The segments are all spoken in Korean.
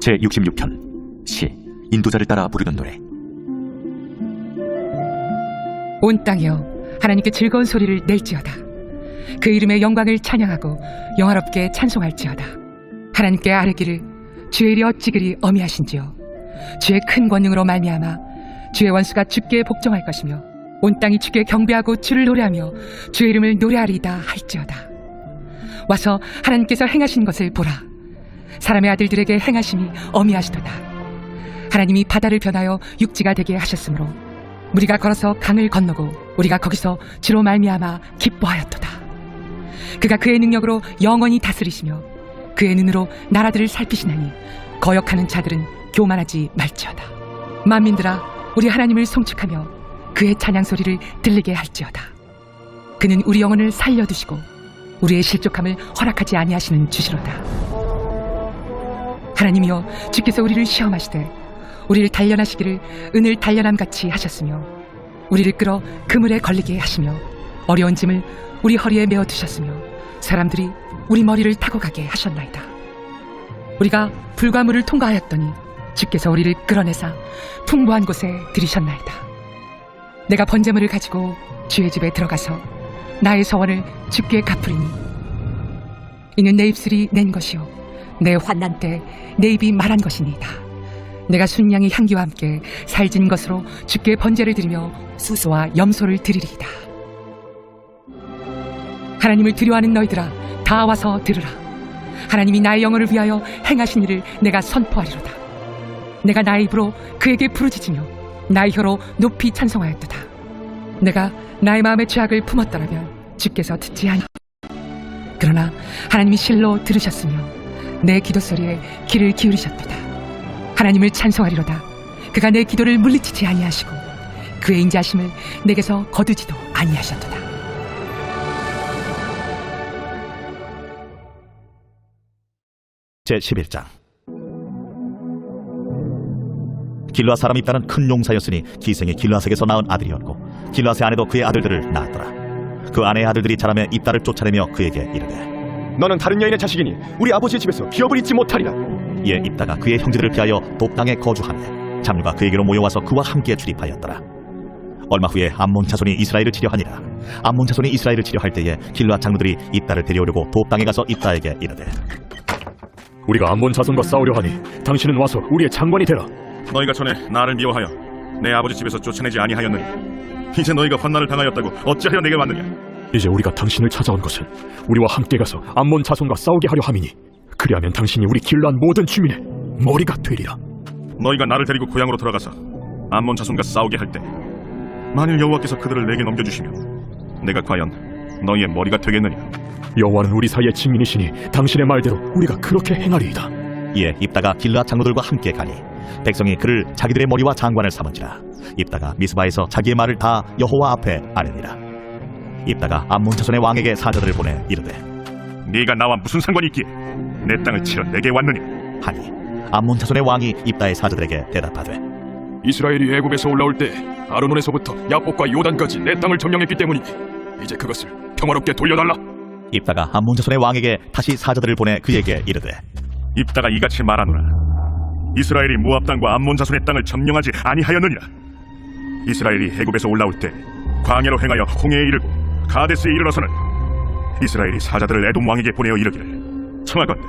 제66편 시 인도자를 따라 부르던 노래. 온 땅이여 하나님께 즐거운 소리를 낼지어다. 그 이름의 영광을 찬양하고 영화롭게 찬송할지어다. 하나님께 아뢰기를 주의 일이 어찌 그리 어미하신지요. 주의 큰 권능으로 말미암아 주의 원수가 주께 복종할 것이며 온 땅이 주께 경배하고 주를 노래하며 주의 이름을 노래하리이다 할지어다. 와서 하나님께서 행하신 것을 보라. 사람의 아들들에게 행하심이 어미하시도다. 하나님이 바다를 변하여 육지가 되게 하셨으므로 우리가 걸어서 강을 건너고 우리가 거기서 주로 말미암아 기뻐하였도다. 그가 그의 능력으로 영원히 다스리시며 그의 눈으로 나라들을 살피시나니 거역하는 자들은 교만하지 말지어다. 만민들아 우리 하나님을 송축하며 그의 찬양 소리를 들리게 할지어다. 그는 우리 영혼을 살려두시고 우리의 실족함을 허락하지 아니하시는 주시로다. 하나님이여 주께서 우리를 시험하시되 우리를 단련하시기를 은을 단련함같이 하셨으며 우리를 끌어 그물에 걸리게 하시며 어려운 짐을 우리 허리에 메어 두셨으며 사람들이 우리 머리를 타고 가게 하셨나이다. 우리가 불과 물을 통과하였더니 주께서 우리를 끌어내사 풍부한 곳에 들이셨나이다. 내가 번제물을 가지고 주의 집에 들어가서 나의 서원을 주께 갚으리니 이는 내 입술이 낸 것이요 내 환난 때 내 입이 말한 것이니이다. 내가 순양의 향기와 함께 살진 것으로 주께 번제를 드리며 수소와 염소를 드리리이다. 하나님을 두려워하는 너희들아 다 와서 들으라. 하나님이 나의 영혼을 위하여 행하신 일을 내가 선포하리로다. 내가 나의 입으로 그에게 부르짖으며 나의 혀로 높이 찬송하였도다. 내가 나의 마음의 죄악을 품었더라면 주께서 듣지 아니. 그러나 하나님이 실로 들으셨으며 내 기도 소리에 귀를 기울이셨도다. 하나님을 찬송하리로다. 그가 내 기도를 물리치지 아니하시고 그의 인자하심을 내게서 거두지도 아니하셨도다. 제11장. 길르앗 사람 입다는 큰 용사였으니 기생이 길르앗에게서 낳은 아들이었고 길르앗의 아내도 그의 아들들을 낳았더라. 그 아내의 아들들이 자라며 입다를 쫓아내며 그에게 이르되 너는 다른 여인의 자식이니 우리 아버지의 집에서 기업을 잊지 못하리라. 이에 입다가 그의 형제들을 피하여 돕 땅에 거주하며 잡류가 그에게로 모여와서 그와 함께 출입하였더라. 얼마 후에 암몬 자손이 이스라엘을 치려하니라. 암몬 자손이 이스라엘을 치려할 때에 길르앗 장로들이 입다를 데려오려고 돕 땅에 가서 입다에게 이르되 우리가 암몬 자손과 싸우려 하니 당신은 와서 우리의 장관이 되라. 너희가 전에 나를 미워하여 내 아버지 집에서 쫓아내지 아니하였느냐? 이제 너희가 환난을 당하였다고 어찌하여 내게 왔느냐? 이제 우리가 당신을 찾아온 것은 우리와 함께 가서 암몬 자손과 싸우게 하려 함이니 그리하면 당신이 우리 길르앗 모든 주민의 머리가 되리라. 너희가 나를 데리고 고향으로 돌아가서 암몬 자손과 싸우게 할 때 만일 여호와께서 그들을 내게 넘겨주시면 내가 과연 너희의 머리가 되겠느냐? 여호와는 우리 사이의 증인이시니 당신의 말대로 우리가 그렇게 행하리이다. 이에 입다가 길르앗 장로들과 함께 가니 백성이 그를 자기들의 머리와 장관을 삼은지라. 입다가 미스바에서 자기의 말을 다 여호와 앞에 아뢰니라. 입다가 암몬 자손의 왕에게 사자들을 보내 이르되 네가 나와 무슨 상관이 있기에 내 땅을 치러 내게 왔느냐? 하니 암몬 자손의 왕이 입다의 사자들에게 대답하되 이스라엘이 애굽에서 올라올 때 아르논에서부터 야복과 요단까지 내 땅을 점령했기 때문이니 이제 그것을 평화롭게 돌려달라. 입다가 암몬 자손의 왕에게 다시 사자들을 보내 그에게 이르되 입다가 이같이 말하노라. 이스라엘이 모압 땅과 암몬 자손의 땅을 점령하지 아니하였느냐? 이스라엘이 애굽에서 올라올 때 광야로 행하여 홍해에 이르고 가데스에 이르러서는 이스라엘이 사자들을 에돔 왕에게 보내어 이르기를 청하건대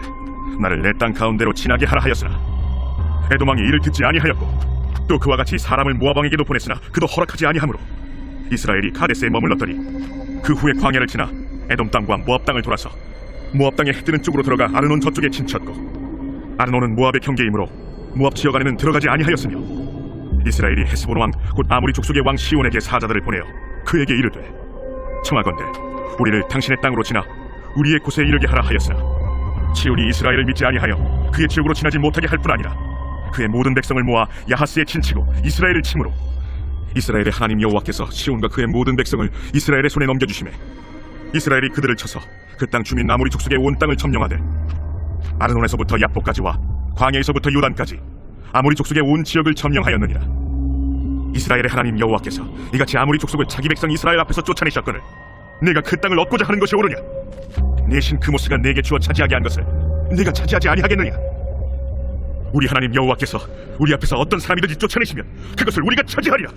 나를 내 땅 가운데로 지나게 하라 하였으나 에돔 왕이 이를 듣지 아니하였고 또 그와 같이 사람을 모압 왕에게도 보냈으나 그도 허락하지 아니하므로 이스라엘이 가데스에 머물렀더니 그 후에 광야를 지나 에돔 땅과 모압 땅을 돌아서 모압 땅의 해 뜨는 쪽으로 들어가 아르논 저쪽에 진쳤고 아르논은 모압의 경계이므로 모압 지역 안에는 들어가지 아니하였으며 이스라엘이 헤스본 왕 곧 아모리 족속의 왕 시온에게 사자들을 보내어 그에게 이르되 청하건대 우리를 당신의 땅으로 지나 우리의 곳에 이르게 하라 하였으나 시온이 이스라엘을 믿지 아니하여 그의 지역으로 지나지 못하게 할 뿐 아니라 그의 모든 백성을 모아 야하스에 진치고 이스라엘을 침으로 이스라엘의 하나님 여호와께서 시온과 그의 모든 백성을 이스라엘의 손에 넘겨주시매 이스라엘이 그들을 쳐서 그 땅 주민 아모리 족속의 온 땅을 점령하되 아르논에서부터 야복까지와 광야에서부터 요단까지 아모리 족속의 온 지역을 점령하였느니라. 이스라엘의 하나님 여호와께서 이같이 아모리 족속을 자기 백성 이스라엘 앞에서 쫓아내셨거늘 내가 그 땅을 얻고자 하는 것이 옳으냐? 내 신 그모스가 내게 주어 차지하게 한 것을 네가 차지하지 아니하겠느냐? 우리 하나님 여호와께서 우리 앞에서 어떤 사람이든지 쫓아내시면 그것을 우리가 차지하리라.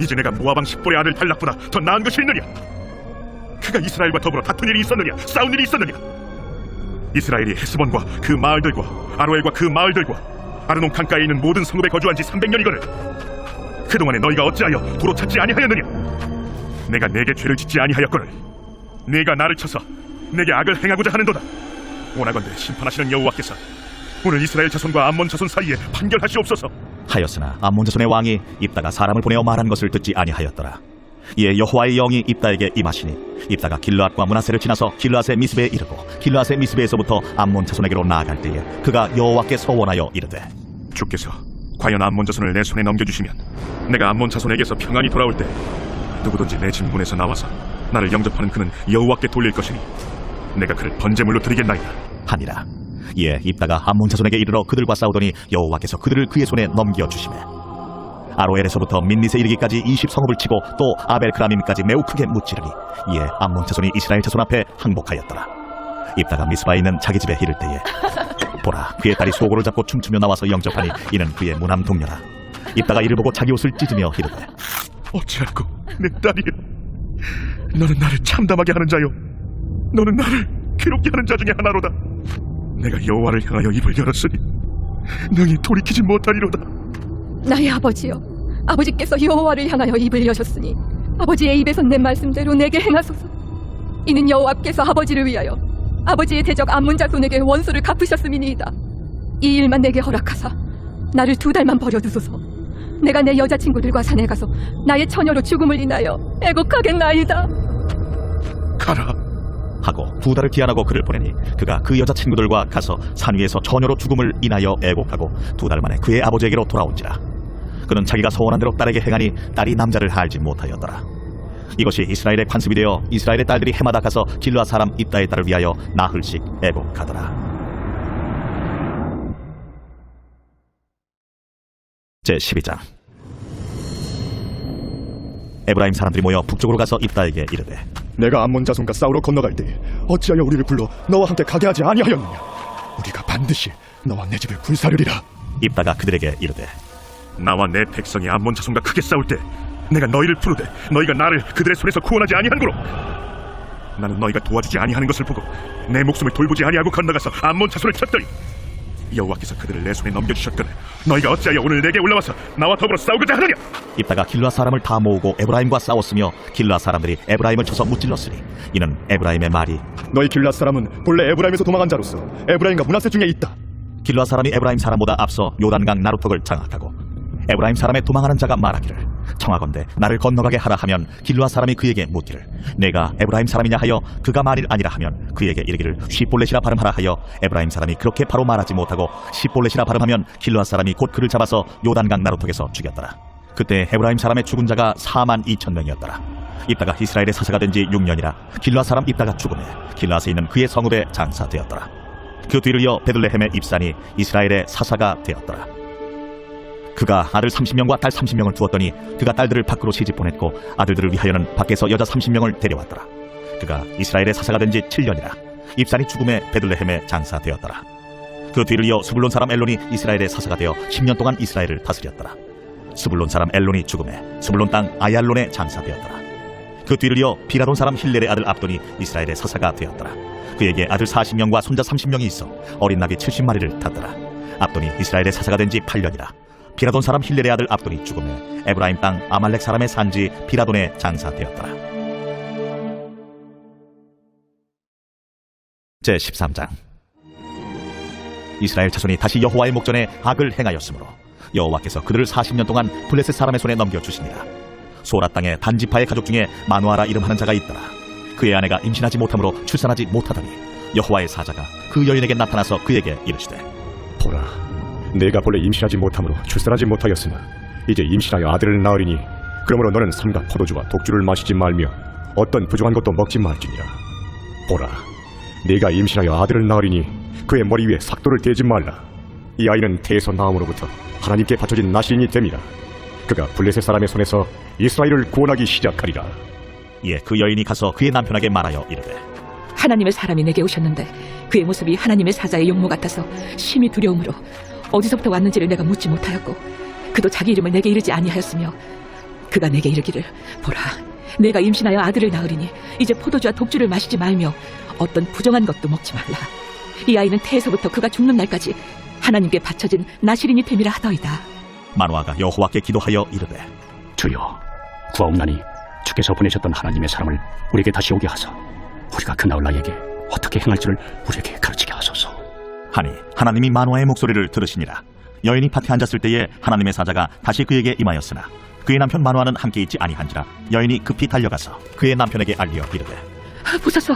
이제 내가 모압 왕 십볼의 아들 발락보다 더 나은 것이 있느냐? 그가 이스라엘과 더불어 다툰 일이 있었느냐? 싸운 일이 있었느냐? 이스라엘이 헤스본과 그 마을들과 아로엘과 그 마을들과 아르논 강가에 있는 모든 성읍에 거주한 지 300년이거늘 그동안에 너희가 어찌하여 도로 찾지 아니하였느냐? 내가 내게 죄를 짓지 아니하였거늘 네가 나를 쳐서 내게 악을 행하고자 하는도다. 원하건대 심판하시는 여호와께서 오늘 이스라엘 자손과 암몬 자손 사이에 판결하시옵소서. 하였으나 암몬 자손의 왕이 입다가 사람을 보내어 말한 것을 듣지 아니하였더라. 이에 여호와의 영이 입다에게 임하시니 입다가 길르앗과 므낫세를 지나서 길르앗의 미스베에 이르고 길르앗의 미스베에서부터 암몬 자손에게로 나아갈 때에 그가 여호와께 서원하여 이르되 주께서 과연 암몬 자손을 내 손에 넘겨주시면 내가 암몬 자손에게서 평안히 돌아올 때 누구든지 내 진문에서 나와서 나를 영접하는 그는 여호와께 돌릴 것이니 내가 그를 번제물로 드리겠나이다 하니라. 이에 입다가 암몬 자손에게 이르러 그들과 싸우더니 여호와께서 그들을 그의 손에 넘겨주시매 아로엘에서부터 민닛에 이르기까지 20성읍을 치고 또 아벨크라밈까지 매우 크게 무찌르니 이에 암몬 자손이 이스라엘 자손 앞에 항복하였더라. 입다가 미스바에 있는 자기 집에 이를 때에 보라 그의 딸이 소고를 잡고 춤추며 나와서 영접하니 이는 그의 무남 동료라. 입다가 이를 보고 자기 옷을 찢으며 이르되 어찌할꼬 내 딸이여, 너는 나를 참담하게 하는 자요 너는 나를 괴롭게 하는 자 중에 하나로다. 내가 여호와를 향하여 입을 열었으니 능히 돌이키지 못하리로다. 나의 아버지여, 아버지께서 여호와를 향하여 입을 여셨으니 아버지의 입에서 낸 말씀대로 내게 행하소서. 이는 여호와께서 아버지를 위하여 아버지의 대적 암몬 자손에게 원수를 갚으셨음이니이다. 이 일만 내게 허락하사 나를 2달만 버려두소서. 내가 내 여자친구들과 산에 가서 나의 처녀로 죽음을 인하여 애곡하겠나이다. 가라. 하고 2달을 기한하고 그를 보내니 그가 그 여자친구들과 가서 산 위에서 처녀로 죽음을 인하여 애곡하고 2달 만에 그의 아버지에게로 돌아온지라. 그는 자기가 서원한 대로 딸에게 행하니 딸이 남자를 알지 못하였더라. 이것이 이스라엘의 관습이 되어 이스라엘의 딸들이 해마다 가서 길르앗 사람 입다의 딸을 위하여 나흘씩 애곡하더라. 제12장. 에브라임 사람들이 모여 북쪽으로 가서 입다에게 이르되 내가 암몬 자손과 싸우러 건너갈 때 어찌하여 우리를 불러 너와 함께 가게 하지 아니하였느냐? 우리가 반드시 너와 내 집을 불사르리라. 입다가 그들에게 이르되 나와 내 백성이 암몬 자손과 크게 싸울 때 내가 너희를 부르되 너희가 나를 그들의 손에서 구원하지 아니한고로 나는 너희가 도와주지 아니하는 것을 보고 내 목숨을 돌보지 아니하고 건너가서 암몬 자손을 쳤더니 여호와께서 그들을 내 손에 넘겨주셨거늘 너희가 어찌하여 오늘 내게 올라와서 나와 더불어 싸우고자 하느냐? 입다가 길르앗 사람을 다 모으고 에브라임과 싸웠으며 길르앗 사람들이 에브라임을 쳐서 무찔렀으니 이는 에브라임의 말이 너희 길르앗 사람은 본래 에브라임에서 도망한 자로서 에브라임과 므낫세 중에 있다. 길르앗 사람이 에브라임 사람보다 앞서 요단강 나루턱을 장악하고 에브라임 사람의 도망하는 자가 말하기를 청하건대 나를 건너가게 하라 하면 길르앗 사람이 그에게 묻기를 내가 에브라임 사람이냐 하여 그가 만일 아니라 하면 그에게 이르기를 시볼렛이라 발음하라 하여 에브라임 사람이 그렇게 바로 말하지 못하고 시볼렛이라 발음하면 길르앗 사람이 곧 그를 잡아서 요단강 나루턱에서 죽였더라. 그때 에브라임 사람의 죽은 자가 42,000명이었더라. 입다가 이스라엘의 사사가 된 지 6년이라 길르앗 사람 입다가 죽음에 길르앗에 있는 그의 성읍에 장사되었더라. 그 뒤를 이어 베들레헴의 입산이 이스라엘의 사사가 되었더라. 그가 아들 30명과 딸 30명을 두었더니 그가 딸들을 밖으로 시집 보냈고 아들들을 위하여는 밖에서 여자 30명을 데려왔더라. 그가 이스라엘의 사사가 된 지 7년이라 입산이 죽음에 베들레헴에 장사되었더라. 그 뒤를 이어 스불론 사람 엘론이 이스라엘의 사사가 되어 10년 동안 이스라엘을 다스렸더라. 스불론 사람 엘론이 죽음에 스불론 땅 아얄론에 장사되었더라. 그 뒤를 이어 비라돈 사람 힐렐의 아들 압돈이 이스라엘의 사사가 되었더라. 그에게 아들 40명과 손자 30명이 있어 어린 나귀 70마리를 탔더라. 압돈이 이스라엘의 사사가 된 지 8년이라 비라돈 사람 힐렐의 아들 압돈이 죽음에 에브라임 땅 아말렉 사람의 산지 비라돈에 장사되었더라. 제13장. 이스라엘 자손이 다시 여호와의 목전에 악을 행하였으므로 여호와께서 그들을 40년 동안 블레셋 사람의 손에 넘겨주시니라. 소라 땅의 단지파의 가족 중에 마누아라 이름하는 자가 있더라. 그의 아내가 임신하지 못함으로 출산하지 못하더니 여호와의 사자가 그 여인에게 나타나서 그에게 이르시되 보라, 내가 본래 임신하지 못함으로 출산하지 못하였으나 이제 임신하여 아들을 낳으리니 그러므로 너는 삼가 포도주와 독주를 마시지 말며 어떤 부정한 것도 먹지 말지니라. 보라, 네가 임신하여 아들을 낳으리니 그의 머리 위에 삭도를 대지 말라. 이 아이는 태에서 나옴으로부터 하나님께 바쳐진 나시린이 됨이라. 그가 블레셋 사람의 손에서 이스라엘을 구원하기 시작하리라. 이에 그 여인이 가서 그의 남편에게 말하여 이르되 하나님의 사람이 내게 오셨는데 그의 모습이 하나님의 사자의 용모 같아서 심히 두려움으로 어디서부터 왔는지를 내가 묻지 못하였고 그도 자기 이름을 내게 이르지 아니하였으며 그가 내게 이르기를 보라 내가 임신하여 아들을 낳으리니 이제 포도주와 독주를 마시지 말며 어떤 부정한 것도 먹지 말라. 이 아이는 태에서부터 그가 죽는 날까지 하나님께 바쳐진 나시린이 됨이라 하더이다. 마노아가 여호와께 기도하여 이르되 주여 구하옵나니 주께서 보내셨던 하나님의 사람을 우리에게 다시 오게 하사 우리가 그 나홀라에게 어떻게 행할지를 우리에게 가르치게 하소서. 하니 하나님이 마노아의 목소리를 들으시니라. 여인이 밭에 앉았을 때에 하나님의 사자가 다시 그에게 임하였으나 그의 남편 마노아는 함께 있지 아니한지라. 여인이 급히 달려가서 그의 남편에게 알리어 이르되 보소서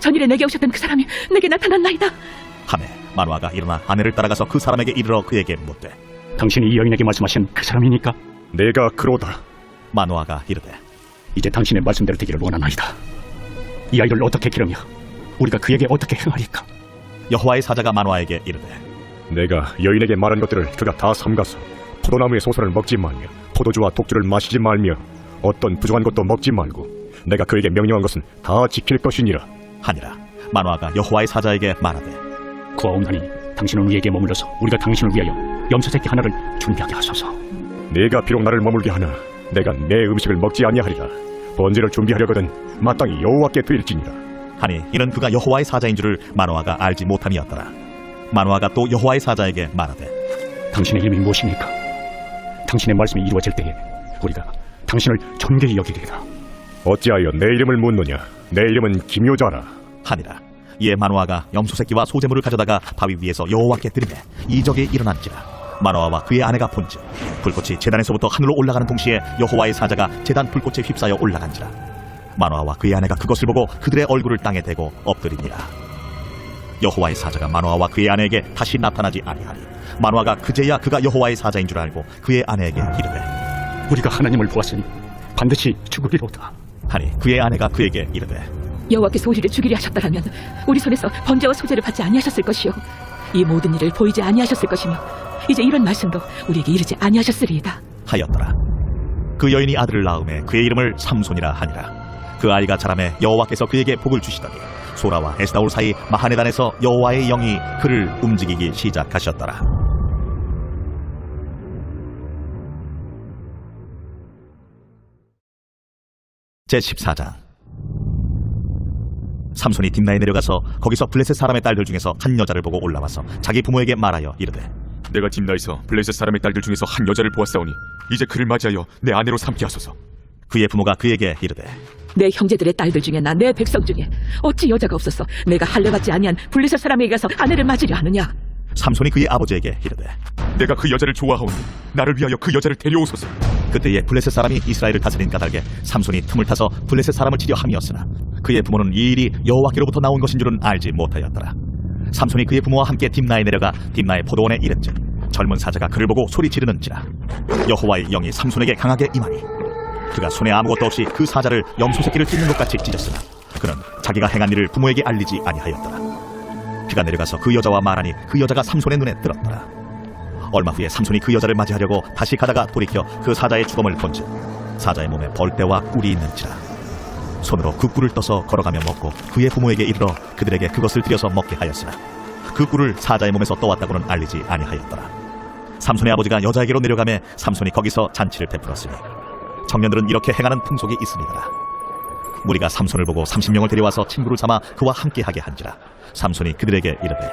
전일에 내게 오셨던 그 사람이 내게 나타났나이다. 하매 마노아가 일어나 아내를 따라가서 그 사람에게 이르러 그에게 묻되 당신이 이 여인에게 말씀하신 그 사람이니까? 내가 그로다. 마노아가 이르되 이제 당신의 말씀대로 되기를 원하나이다. 이 아이를 어떻게 기르며 우리가 그에게 어떻게 행하리까? 여호와의 사자가 마노아에게 이르되 내가 여인에게 말한 것들을 그가 다 삼가서 포도나무의 소선을 먹지 말며 포도주와 독주를 마시지 말며 어떤 부정한 것도 먹지 말고 내가 그에게 명령한 것은 다 지킬 것이니라 하니라. 마노아가 여호와의 사자에게 말하되 구하옵나니 당신은 우리에게 머물러서 우리가 당신을 위하여 염소새끼 하나를 준비하게 하소서. 네가 비록 나를 머물게 하나 내가 내 음식을 먹지 아니하리라. 번제를 준비하려거든 마땅히 여호와께 드릴지니라. 하니 이는 그가 여호와의 사자인 줄을 마노아가 알지 못함이었더라. 마노아가 또 여호와의 사자에게 말하되 당신의 이름이 무엇입니까? 당신의 말씀이 이루어질 때에 우리가 당신을 존귀히 여기리라. 어찌하여 내 이름을 묻느냐? 내 이름은 기묘자라 하니라. 이에 마노아가 염소새끼와 소제물을 가져다가 바위 위에서 여호와께 드리매 이적이 일어난지라. 마노아와 그의 아내가 본즉 불꽃이 제단에서부터 하늘로 올라가는 동시에 여호와의 사자가 제단 불꽃에 휩싸여 올라간지라. 마노아와 그의 아내가 그것을 보고 그들의 얼굴을 땅에 대고 엎드리니라. 여호와의 사자가 마노아와 그의 아내에게 다시 나타나지 아니하니 마노아가 그제야 그가 여호와의 사자인 줄 알고 그의 아내에게 이르되 우리가 하나님을 보았으니 반드시 죽으리로다. 하니 그의 아내가 그에게 이르되 여호와께서 우리를 죽이려 하셨더라면 우리 손에서 번제와 소제를 받지 아니하셨을 것이요 이 모든 일을 보이지 아니하셨을 것이며 이제 이런 말씀도 우리에게 이르지 아니하셨으리이다 하였더라. 그 여인이 아들을 낳음에 그의 이름을 삼손이라 하니라. 그 아이가 자라매 여호와께서 그에게 복을 주시더니 소라와 에스다올 사이 마하네단에서 여호와의 영이 그를 움직이기 시작하셨더라. 제14장. 삼손이 딥나에 내려가서 거기서 블레셋 사람의 딸들 중에서 한 여자를 보고 올라와서 자기 부모에게 말하여 이르되 내가 딥나에서 블레셋 사람의 딸들 중에서 한 여자를 보았사오니 이제 그를 맞이하여 내 아내로 삼게 하소서. 그의 부모가 그에게 이르되 내 형제들의 딸들 중에나 내 백성 중에 어찌 여자가 없어서 내가 할례받지 아니한 블레셋 사람에게 가서 아내를 맞으려 하느냐. 삼손이 그의 아버지에게 이르되 내가 그 여자를 좋아하오니 나를 위하여 그 여자를 데려오소서. 그때에 블레셋 사람이 이스라엘을 다스린 까닭에 삼손이 틈을 타서 블레셋 사람을 치려 함이었으나 그의 부모는 이 일이 여호와께로부터 나온 것인 줄은 알지 못하였더라. 삼손이 그의 부모와 함께 딥나에 내려가 딥나의 포도원에 이른즉 젊은 사자가 그를 보고 소리 지르는지라. 여호와의 영이 삼손에게 강하게 임하니 그가 손에 아무것도 없이 그 사자를 염소새끼를 찢는 것 같이 찢었으나 그는 자기가 행한 일을 부모에게 알리지 아니하였더라. 그가 내려가서 그 여자와 말하니 그 여자가 삼손의 눈에 들었더라. 얼마 후에 삼손이 그 여자를 맞이하려고 다시 가다가 돌이켜 그 사자의 주검을 본즉 사자의 몸에 벌떼와 꿀이 있는지라. 손으로 그 꿀을 떠서 걸어가며 먹고 그의 부모에게 이르러 그들에게 그것을 들여서 먹게 하였으나 그 꿀을 사자의 몸에서 떠왔다고는 알리지 아니하였더라. 삼손의 아버지가 여자에게로 내려가매 삼손이 거기서 잔치를 베풀었으니 청년들은 이렇게 행하는 풍속이 있으니라. 무리가 삼손을 보고 30명을 데려와서 친구를 삼아 그와 함께하게 한지라. 삼손이 그들에게 이르되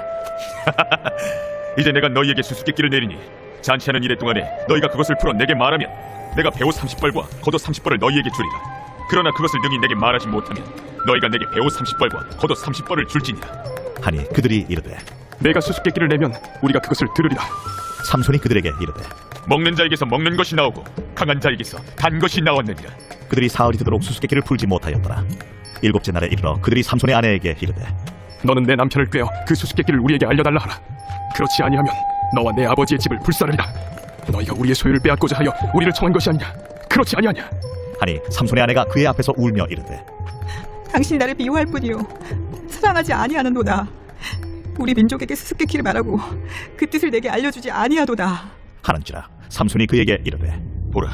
이제 내가 너희에게 수수께끼를 내리니 잔치하는 이래 동안에 너희가 그것을 풀어 내게 말하면 내가 배옷 30벌과 겉옷 30벌을 너희에게 주리라. 그러나 그것을 능히 내게 말하지 못하면 너희가 내게 배옷 30벌과 겉옷 30벌을 줄지니라. 하니 그들이 이르되 내가 수수께끼를 내면 우리가 그것을 들으리라. 삼손이 그들에게 이르되 먹는 자에게서 먹는 것이 나오고 강한 자에게서 단 것이 나왔느니라. 그들이 사흘이 되도록 수수께끼를 풀지 못하였더라. 일곱째 날에 이르러 그들이 삼손의 아내에게 이르되 너는 내 남편을 꿰어 그 수수께끼를 우리에게 알려달라 하라. 그렇지 아니하면 너와 내 아버지의 집을 불사르리라. 너희가 우리의 소유를 빼앗고자 하여 우리를 청한 것이 아니냐. 그렇지 아니하냐. 하니 삼손의 아내가 그의 앞에서 울며 이르되 당신이 나를 미워할 뿐이요 사랑하지 아니하는도다. 우리 민족에게 수수께끼를 말하고 그 뜻을 내게 알려주지 아니하도다 하는지라. 삼손이 그에게 이르되 보라,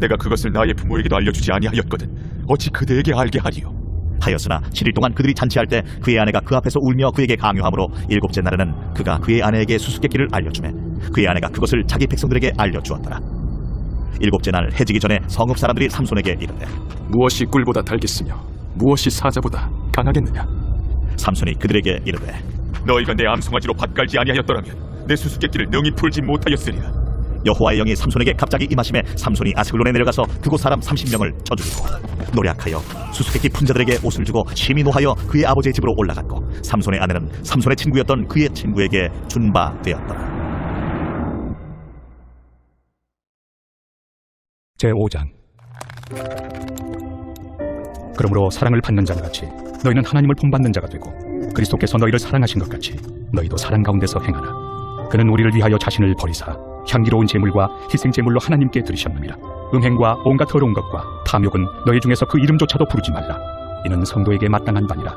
내가 그것을 나의 부모에게도 알려주지 아니하였거든 어찌 그대에게 알게 하리요. 하였으나 7일 동안 그들이 잔치할 때 그의 아내가 그 앞에서 울며 그에게 강요하므로 일곱째 날에는 그가 그의 아내에게 수수께끼를 알려주매 그의 아내가 그것을 자기 백성들에게 알려주었더라. 일곱째 날 해지기 전에 성읍 사람들이 삼손에게 이르되 무엇이 꿀보다 달겠으며 무엇이 사자보다 강하겠느냐? 삼손이 그들에게 이르되 너희가 내 암송아지로 밭갈지 아니하였더라면 내 수수께끼를 능히 풀지 못하였으리라. 여호와의 영이 삼손에게 갑자기 임하심에 삼손이 아스글론에 내려가서 그곳 사람 30명을 쳐죽이고 노략하여 수수께끼 푼자들에게 옷을 주고 심히 노하여 그의 아버지의 집으로 올라갔고 삼손의 아내는 삼손의 친구였던 그의 친구에게 준 바 되었더라. 제5장. 그러므로 사랑을 받는 자와 같이 너희는 하나님을 본받는 자가 되고 그리스도께서 너희를 사랑하신 것 같이 너희도 사랑 가운데서 행하라. 그는 우리를 위하여 자신을 버리사 향기로운 제물과 희생 제물로 하나님께 드리셨느니라. 음행과 온갖 더러운 것과 탐욕은 너희 중에서 그 이름조차도 부르지 말라. 이는 성도에게 마땅한 바니라.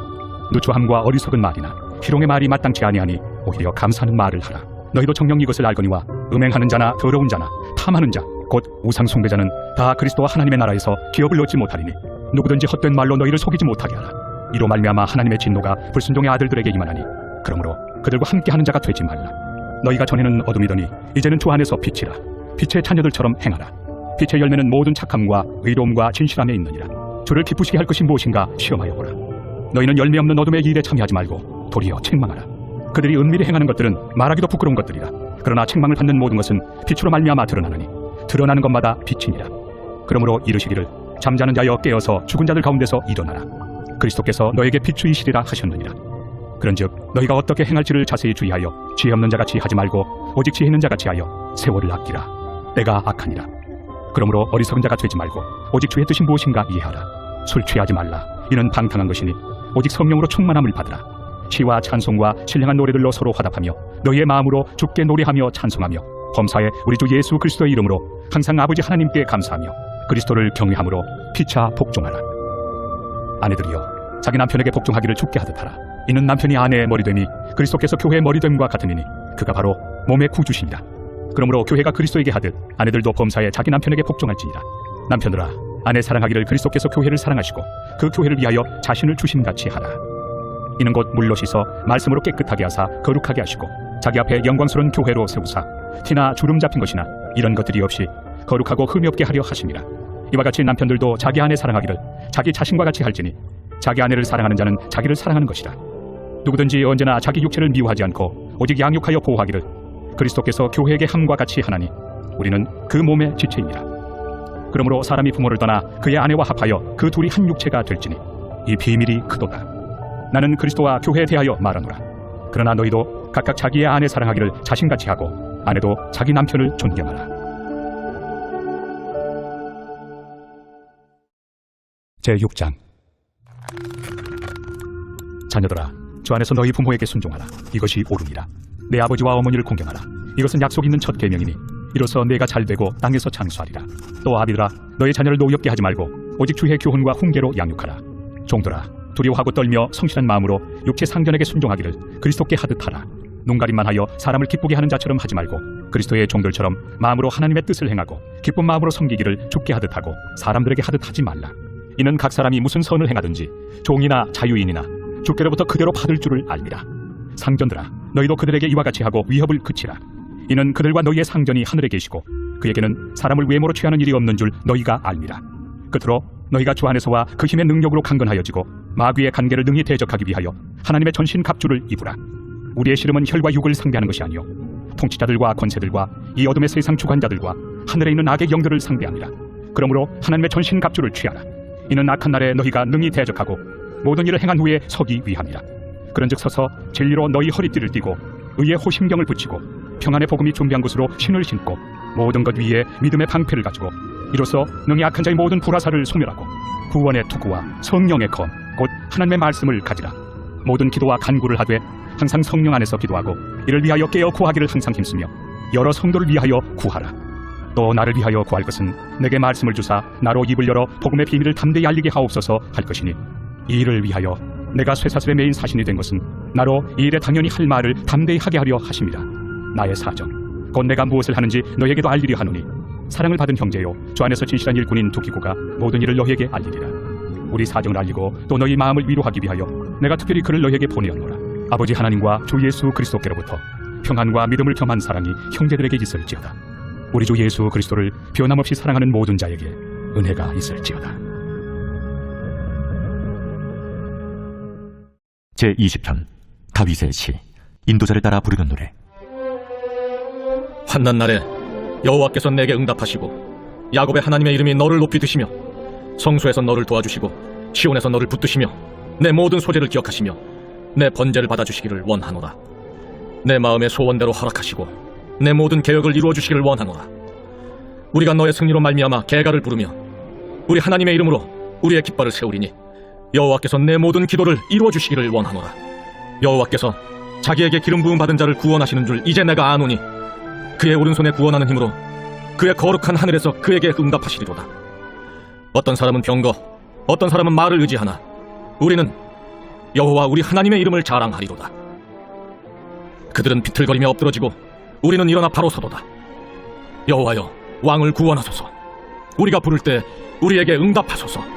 누추함과 어리석은 말이나 희롱의 말이 마땅치 아니하니 오히려 감사하는 말을 하라. 너희도 정녕 이것을 알거니와 음행하는 자나 더러운 자나 탐하는 자 곧 우상 숭배자는 다 그리스도와 하나님의 나라에서 기업을 얻지 못하리니 누구든지 헛된 말로 너희를 속이지 못하게 하라. 이로 말미암아 하나님의 진노가 불순종의 아들들에게 임하나니 그러므로 그들과 함께하는 자가 되지 말라. 너희가 전에는 어둠이더니 이제는 주 안에서 빛이라. 빛의 자녀들처럼 행하라. 빛의 열매는 모든 착함과 의로움과 진실함에 있느니라. 주를 기쁘시게 할 것이 무엇인가 시험하여 보라. 너희는 열매 없는 어둠의 일에 참여하지 말고 도리어 책망하라. 그들이 은밀히 행하는 것들은 말하기도 부끄러운 것들이라. 그러나 책망을 받는 모든 것은 빛으로 말미암아 드러나느니 드러나는 것마다 빛이니라. 그러므로 이르시기를 잠자는 자여 깨어서 죽은 자들 가운데서 일어나라. 그리스도께서 너에게 빛주이시리라 하셨느니라. 그런즉 너희가 어떻게 행할지를 자세히 주의하여 지혜 없는 자같이 하지 말고 오직 지혜 있는 자같이 하여 세월을 아끼라. 때가 악하니라. 그러므로 어리석은 자가 되지 말고 오직 주의 뜻이 무엇인가 이해하라. 술 취하지 말라. 이는 방탕한 것이니 오직 성령으로 충만함을 받으라. 시와 찬송과 신령한 노래들로 서로 화답하며 너희의 마음으로 주께 노래하며 찬송하며 범사에 우리 주 예수 그리스도의 이름으로 항상 아버지 하나님께 감사하며 그리스도를 경외함으로 피차 복종하라. 아내들이여 자기 남편에게 복종하기를 죽게 하듯 하라. 이는 남편이 아내의 머리됨이 그리스도께서 교회의 머리됨과 같으니니 그가 바로 몸의 구주시니라. 그러므로 교회가 그리스도에게 하듯 아내들도 범사에 자기 남편에게 복종할지니라. 남편들아 아내 사랑하기를 그리스도께서 교회를 사랑하시고 그 교회를 위하여 자신을 주신같이 하라. 이는 곧 물로 씻어 말씀으로 깨끗하게 하사 거룩하게 하시고 자기 앞에 영광스러운 교회로 세우사 티나 주름 잡힌 것이나 이런 것들이 없이 거룩하고 흠이 없게 하려 하심이라. 이와 같이 남편들도 자기 아내 사랑하기를 자기 자신과 같이 할지니 자기 아내를 사랑하는 자는 자기를 사랑하는 것이라. 누구든지 언제나 자기 육체를 미워하지 않고 오직 양육하여 보호하기를 그리스도께서 교회에게 함과 같이 하나니 우리는 그 몸의 지체이니라. 그러므로 사람이 부모를 떠나 그의 아내와 합하여 그 둘이 한 육체가 될지니 이 비밀이 크도다. 나는 그리스도와 교회에 대하여 말하노라. 그러나 너희도 각각 자기의 아내 사랑하기를 자신같이 하고 아내도 자기 남편을 존경하라. 제6장. 자녀들아 주 안에서 너희 부모에게 순종하라. 이것이 옳으니라. 내 아버지와 어머니를 공경하라. 이것은 약속 있는 첫 계명이니 이로써 내가 잘되고 땅에서 장수하리라. 또 아비들아 너희 자녀를 노엽게 하지 말고 오직 주의 교훈과 훈계로 양육하라. 종들아 두려워하고 떨며 성실한 마음으로 육체 상전에게 순종하기를 그리스도께 하듯 하라. 눈가림만 하여 사람을 기쁘게 하는 자처럼 하지 말고 그리스도의 종들처럼 마음으로 하나님의 뜻을 행하고 기쁜 마음으로 섬기기를 주께 하듯 하고 사람들에게 하듯 하지 말라. 이는 각 사람이 무슨 선을 행하든지 종이나 자유인이나 주께로부터 그대로 받을 줄을 알미라. 상전들아 너희도 그들에게 이와 같이 하고 위협을 그치라. 이는 그들과 너희의 상전이 하늘에 계시고 그에게는 사람을 외모로 취하는 일이 없는 줄 너희가 알미라. 끝으로 너희가 주 안에서와 그 힘의 능력으로 강건하여지고 마귀의 간계를 능히 대적하기 위하여 하나님의 전신 갑주를 입으라. 우리의 씨름은 혈과 육을 상대하는 것이 아니요 통치자들과 권세들과 이 어둠의 세상 주관자들과 하늘에 있는 악의 영들을 상대함이라. 그러므로 하나님의 전신 갑주를 취하라. 이는 악한 날에 너희가 능히 대적하고 모든 일을 행한 후에 서기 위함이라. 그런즉 서서 진리로 너희 허리띠를 띠고 의의 호심경을 붙이고 평안의 복음이 준비한 곳으로 신을 신고 모든 것 위에 믿음의 방패를 가지고 이로써 능히 악한 자의 모든 불화살을 소멸하고 구원의 투구와 성령의 검 곧 하나님의 말씀을 가지라. 모든 기도와 간구를 하되 항상 성령 안에서 기도하고 이를 위하여 깨어 구하기를 항상 힘쓰며 여러 성도를 위하여 구하라. 또 나를 위하여 구할 것은 내게 말씀을 주사 나로 입을 열어 복음의 비밀을 담대히 알리게 하옵소서 할 것이니 이 일을 위하여 내가 쇠사슬의 메인 사신이 된 것은 나로 이 일에 당연히 할 말을 담대히 하게 하려 하심이라. 나의 사정 곧 내가 무엇을 하는지 너에게도 알리려 하노니 사랑을 받은 형제요 주 안에서 진실한 일꾼인 두기고가 모든 일을 너에게 알리리라. 우리 사정을 알리고 또 너희 마음을 위로하기 위하여 내가 특별히 그를 너에게 보내었노라. 아버지 하나님과 주 예수 그리스도께로부터 평안과 믿음을 겸한 사랑이 형제들에게 있을지어다. 우리 주 예수 그리스도를 변함없이 사랑하는 모든 자에게 은혜가 있을지어다. 제20편 다윗의 시 인도자를 따라 부르는 노래. 환난 날에 여호와께서 내게 응답하시고 야곱의 하나님의 이름이 너를 높이 드시며 성소에서 너를 도와주시고 시온에서 너를 붙드시며 내 모든 소재를 기억하시며 내 번제를 받아주시기를 원하노라. 내 마음의 소원대로 허락하시고 내 모든 계획을 이루어 주시기를 원하노라. 우리가 너의 승리로 말미암아 계가를 부르며 우리 하나님의 이름으로 우리의 깃발을 세우리니 여호와께서 내 모든 기도를 이루어 주시기를 원하노라. 여호와께서 자기에게 기름 부음 받은 자를 구원하시는 줄 이제 내가 아노니 그의 오른손에 구원하는 힘으로 그의 거룩한 하늘에서 그에게 응답하시리로다. 어떤 사람은 병거, 어떤 사람은 말을 의지하나 우리는 여호와 우리 하나님의 이름을 자랑하리로다. 그들은 비틀거리며 엎드러지고 우리는 일어나 바로 서도다. 여호와여 왕을 구원하소서. 우리가 부를 때 우리에게 응답하소서.